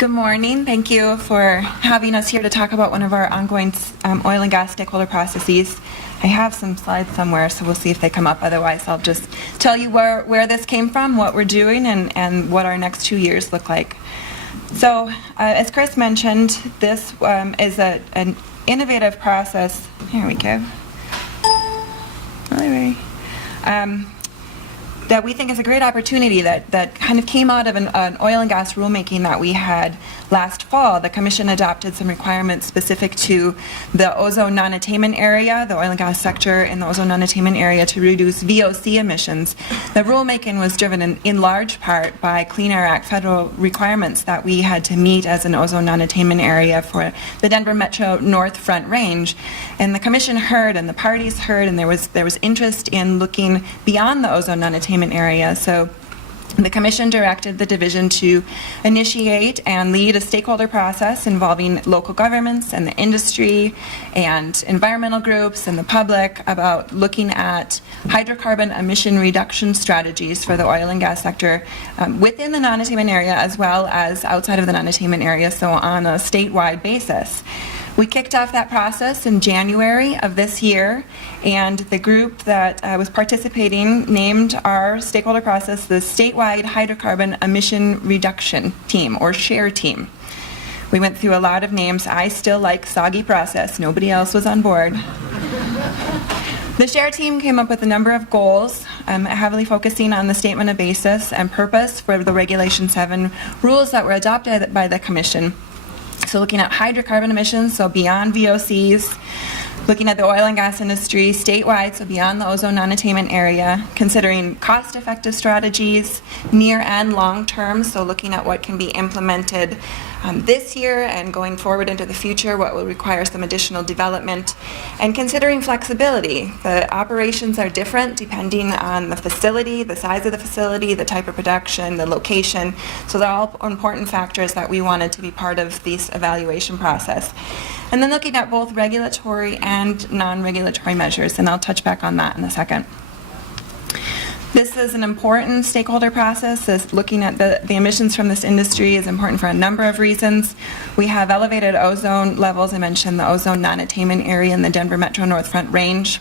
Good morning. Thank you for having us here to talk about one of our ongoing oil and gas stakeholder processes. I have some slides somewhere, so we'll see if they come up. Otherwise, I'll just tell you where this came from, what we're doing, and what our next 2 years look like. So, as Chris mentioned, this is an innovative process. Here we go. That we think is a great opportunity that kind of came out of an oil and gas rulemaking that we had last fall. The Commission adopted some requirements specific to the ozone non-attainment area, the oil and gas sector in the ozone non-attainment area, to reduce VOC emissions. The rulemaking was driven in large part by Clean Air Act federal requirements that we had to meet as an ozone non-attainment area for the Denver Metro North Front Range. And the Commission heard, and the parties heard, and there was interest in looking beyond the ozone non-attainment area. So the Commission directed the division to initiate and lead a stakeholder process involving local governments and the industry and environmental groups and the public about looking at hydrocarbon emission reduction strategies for the oil and gas sector within the non-attainment area as well as outside of the non-attainment area, so on a statewide basis. We kicked off that process in January of this year, and the group that was participating named our stakeholder process the Statewide Hydrocarbon Emission Reduction Team, or SHER team. We went through a lot of names. I still like soggy process. Nobody else was on board. The SHER team came up with a number of goals, heavily focusing on the statement of basis and purpose for the Regulation 7 rules that were adopted by the Commission. So looking at hydrocarbon emissions, so beyond VOCs, looking at the oil and gas industry statewide, so beyond the ozone non-attainment area, considering cost-effective strategies, near and long-term, so looking at what can be implemented this year and going forward into the future, what will require some additional development, and considering flexibility. The operations are different depending on the facility, the size of the facility, the type of production, the location, so they're all important factors that we wanted to be part of this evaluation process. And then looking at both regulatory and non-regulatory measures, and I'll touch back on that in a second. This is an important stakeholder process. Looking at the emissions from this industry is important for a number of reasons. We have elevated ozone levels. I mentioned the ozone non-attainment area in the Denver Metro North Front Range.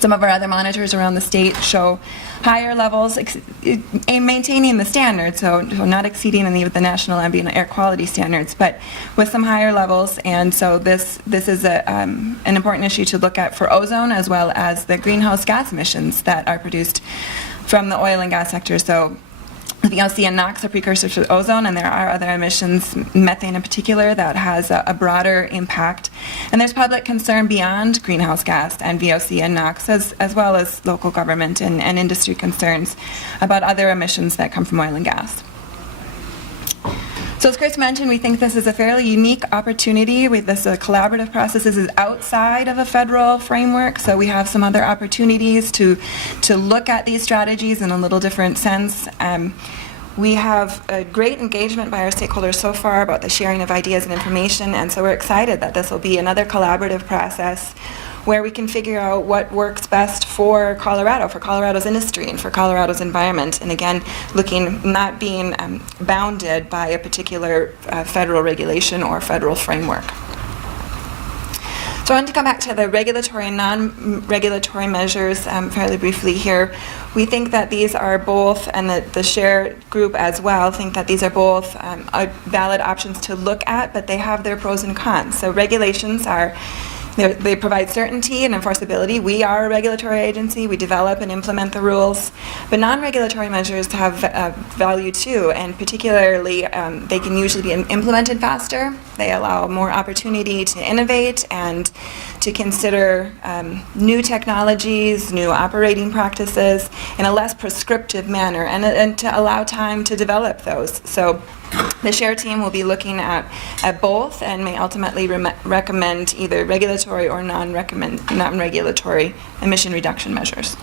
Some of our other monitors around the state show higher levels in maintaining the standards, so not exceeding any of the national ambient air quality standards, but with some higher levels. And so this is an important issue to look at for ozone as well as the greenhouse gas emissions that are produced from the oil and gas sector. So VOC and NOx are precursors to ozone, and there are other emissions, methane in particular, that has a broader impact. And there's public concern beyond greenhouse gas and VOC and NOx, as well as local government and industry concerns about other emissions that come from oil and gas. So as Chris mentioned, we think this is a fairly unique opportunity. This collaborative process is outside of a federal framework, so we have some other opportunities to look at these strategies in a little different sense. We have a great engagement by our stakeholders so far about the sharing of ideas and information, and so we're excited that this will be another collaborative process where we can figure out what works best for Colorado, for Colorado's industry, and for Colorado's environment. And again, not being bounded by a particular federal regulation or federal framework. So I want to come back to the regulatory and non-regulatory measures fairly briefly here. We think that these are both, and the SHER group as well, think that these are both valid options to look at, but they have their pros and cons. So regulations they provide certainty and enforceability. We are a regulatory agency. We develop and implement the rules. But non-regulatory measures have value too, and particularly they can usually be implemented faster. They allow more opportunity to innovate and to consider new technologies, new operating practices in a less prescriptive manner, and to allow time to develop those. So the SHER team will be looking at both and may ultimately recommend either regulatory or non-regulatory emission reduction measures.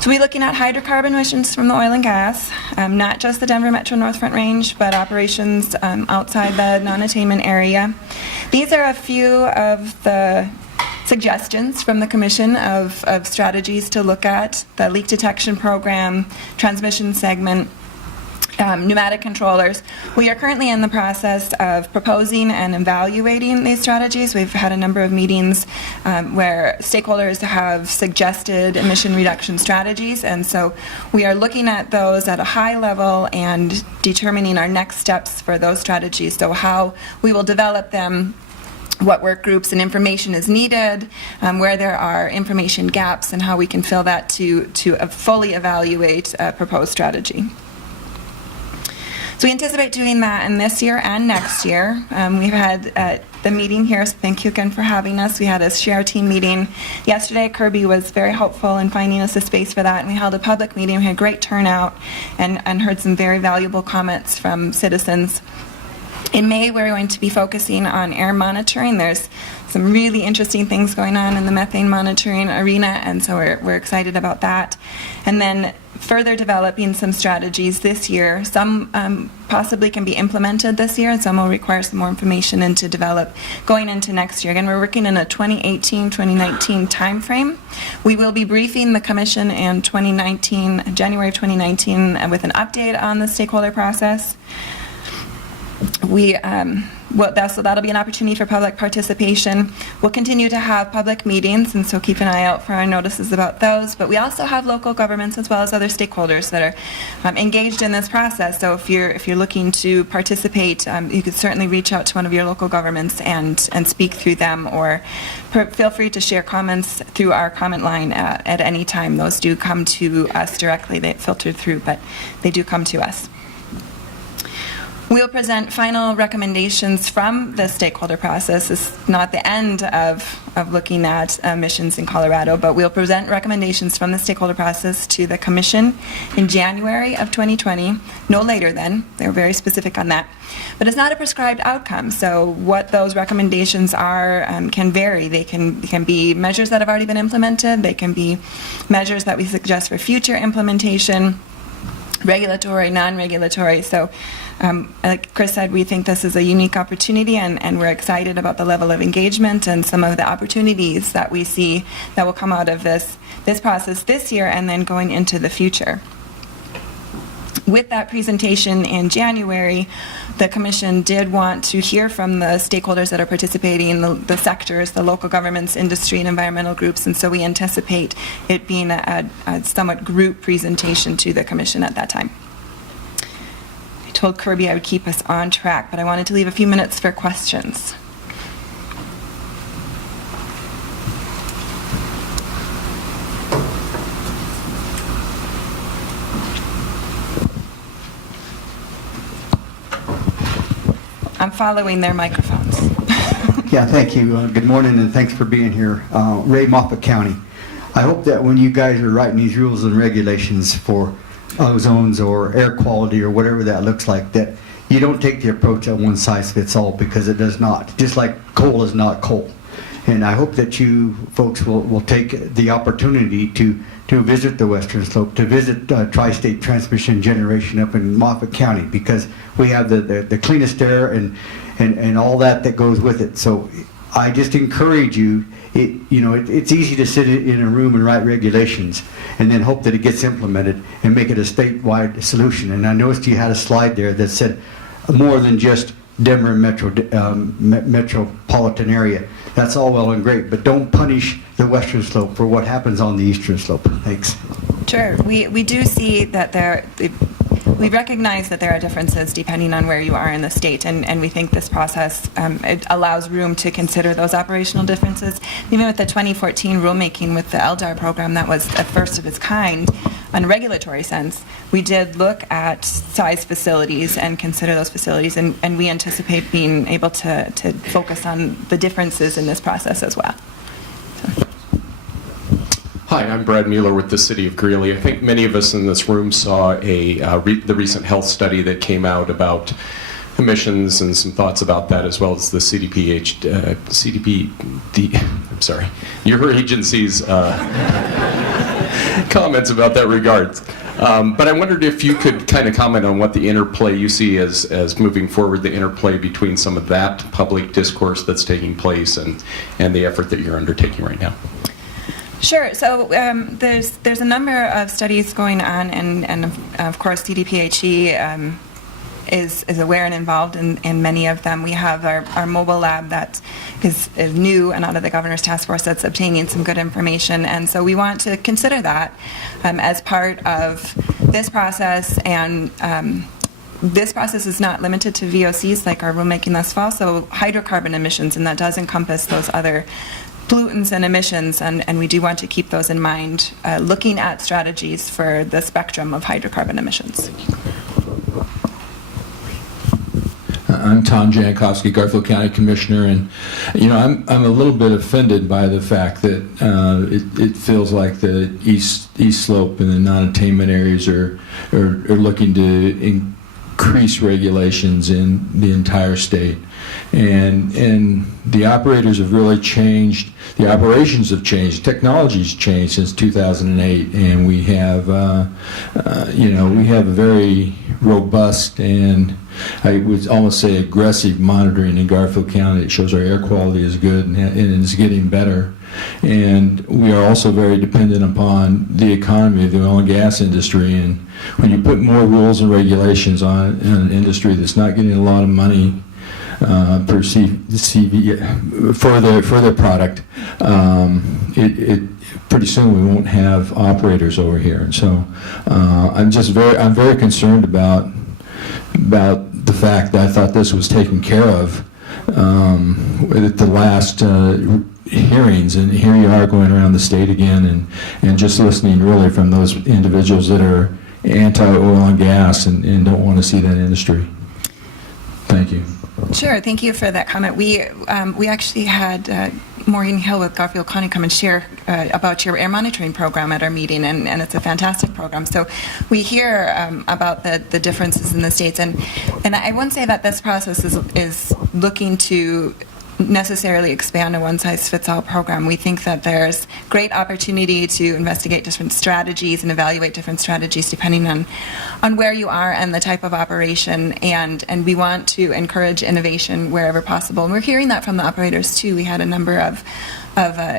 So we're looking at hydrocarbon emissions from the oil and gas, not just the Denver Metro North Front Range, but operations outside the non-attainment area. These are a few of the suggestions from the Commission of strategies to look at: the leak detection program, transmission segment, pneumatic controllers. We are currently in the process of proposing and evaluating these strategies. We've had a number of meetings where stakeholders have suggested emission reduction strategies, and so we are looking at those at a high level and determining our next steps for those strategies, so how we will develop them, what work groups and information is needed, where there are information gaps, and how we can fill that to fully evaluate a proposed strategy. So we anticipate doing that in this year and next year. We've had the meeting here, so thank you again for having us. We had a SHER team meeting yesterday. Kirby was very helpful in finding us a space for that, and we held a public meeting. We had great turnout and heard some very valuable comments from citizens. In May, we're going to be focusing on air monitoring. There's some really interesting things going on in the methane monitoring arena, and so we're excited about that. And then further developing some strategies this year. Some possibly can be implemented this year, and some will require some more information and to develop going into next year. Again, we're working in a 2018-2019 timeframe. We will be briefing the Commission in January of 2019, with an update on the stakeholder process. So that'll be an opportunity for public participation. We'll continue to have public meetings, and so keep an eye out for our notices about those. But we also have local governments as well as other stakeholders that are engaged in this process. So if you're looking to participate, you could certainly reach out to one of your local governments and speak through them, or feel free to share comments through our comment line at any time. Those do come to us directly. They filter through, but they do come to us. We'll present final recommendations from the stakeholder process. It's not the end of looking at emissions in Colorado, but we'll present recommendations from the stakeholder process to the Commission in January of 2020, no later than. They're very specific on that. But it's not a prescribed outcome, so what those recommendations are can vary. They can be measures that have already been implemented. They can be measures that we suggest for future implementation, regulatory, non-regulatory. So like Chris said, we think this is a unique opportunity, and we're excited about the level of engagement and some of the opportunities that we see that will come out of this process this year and then going into the future. With that presentation in January, the Commission did want to hear from the stakeholders that are participating, the sectors, the local governments, industry, and environmental groups, and so we anticipate it being a somewhat group presentation to the Commission at that time. I told Kirby I would keep us on track, but I wanted to leave a few minutes for questions. I'm following their microphones. Yeah, thank you. Good morning, and thanks for being here. Ray, Moffat County. I hope that when you guys are writing these rules and regulations for ozones or air quality or whatever that looks like, that you don't take the approach that one size fits all, because it does not. Just like coal is not coal. And I hope that you folks will take the opportunity to visit the Western Slope, to visit Tri-State Transmission Generation up in Moffat County, because we have the cleanest air and all that goes with it. So I just encourage you, it's easy to sit in a room and write regulations and then hope that it gets implemented and make it a statewide solution. And I noticed you had a slide there that said more than just Denver metropolitan area. That's all well and great, but don't punish the Western Slope for what happens on the Eastern Slope. Thanks. Sure. We do see that we recognize that there are differences depending on where you are in the state, and we think this process it allows room to consider those operational differences. Even with the 2014 rulemaking with the LDAR program, that was a first of its kind on a regulatory sense. We did look at size facilities and consider those facilities, and we anticipate being able to focus on the differences in this process as well. Hi, I'm Brad Mueller with the City of Greeley. I think many of us in this room saw the recent health study that came out about emissions and some thoughts about that, as well as the your agency's comments about that regards. But I wondered if you could kind of comment on what the interplay you see as moving forward, the interplay between some of that public discourse that's taking place and the effort that you're undertaking right now. Sure. So there's a number of studies going on, and of course CDPHE is aware and involved in many of them. We have our mobile lab that is new and out of the governor's task force that's obtaining some good information, and so we want to consider that as part of this process. And this process is not limited to VOCs like our rulemaking thus far, so hydrocarbon emissions, and that does encompass those other pollutants and emissions, and we do want to keep those in mind, looking at strategies for the spectrum of hydrocarbon emissions. I'm Tom Jankowski, Garfield County Commissioner, and I'm a little bit offended by the fact that it feels like the east slope and the non-attainment areas are looking to increase regulations in the entire state, and the operators have really changed. The operations have changed. Technology's changed since 2008, and we have we have a very robust and I would almost say aggressive monitoring in Garfield County. It shows our air quality is good and is getting better. And we are also very dependent upon the economy of the oil and gas industry. And when you put more rules and regulations on an industry that's not getting a lot of money per CV for their product, it pretty soon we won't have operators over here. And so I'm very concerned about the fact that I thought this was taken care of at the last hearings, and here you are going around the state again and just listening really from those individuals that are anti-oil and gas and don't want to see that industry. Thank you. Sure, thank you for that comment. We actually had Maureen Hill with Garfield County come and share about your air monitoring program at our meeting, and it's a fantastic program. So we hear about the differences in the states, and I wouldn't say that this process is looking to necessarily expand a one-size-fits-all program. We think that there's great opportunity to investigate different strategies and evaluate different strategies depending on where you are and the type of operation, and we want to encourage innovation wherever possible. And we're hearing that from the operators too. We had a number of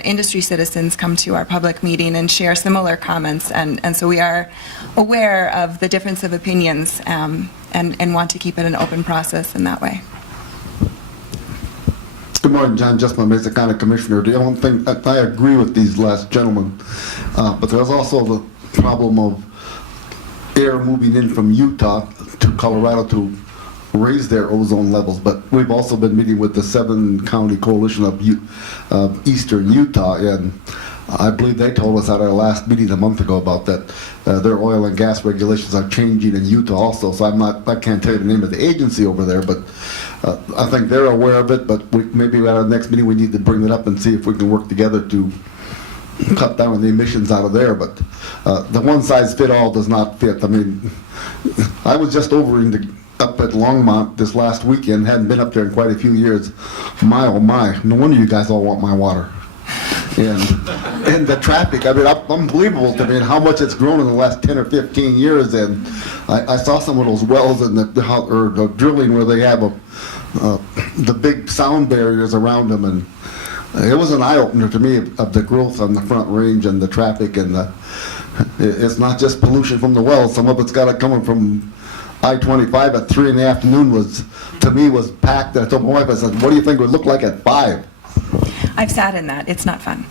industry citizens come to our public meeting and share similar comments, and so we are aware of the difference of opinions and want to keep it an open process in that way. Good morning, John Justman, Mesa County Commissioner. The only thing, I agree with these last gentlemen, but there's also the problem of air moving in from Utah to Colorado to raise their ozone levels. But we've also been meeting with the 7-county coalition of Eastern Utah, and I believe they told us at our last meeting a month ago about that their oil and gas regulations are changing in Utah also. So I can't tell you the name of the agency over there, but I think they're aware of it. But maybe at our next meeting we need to bring it up and see if we can work together to cut down on the emissions out of there. But the one-size-fit-all does not fit. I mean, I was just up at Longmont this last weekend. Hadn't been up there in quite a few years. My oh my! No wonder you guys all want my water. And the traffic, I mean, unbelievable to me how much it's grown in the last 10 or 15 years. And I saw some of those wells and the drilling where they have the big sound barriers around them, and it was an eye-opener to me of the growth on the Front Range and the traffic, and it's not just pollution from the wells. Some of it's got it coming from I-25 at 3 in the afternoon was packed. And I told my wife, I said, what do you think it would look like at 5? I've sat in that. It's not fun.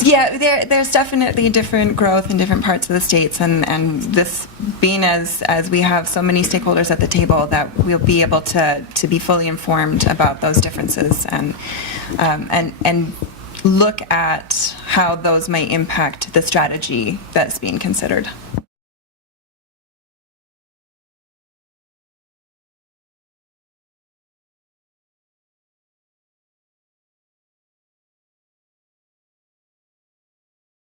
Yeah, there's definitely different growth in different parts of the states, and this being as we have so many stakeholders at the table, that we'll be able to be fully informed about those differences and look at how those may impact the strategy that's being considered.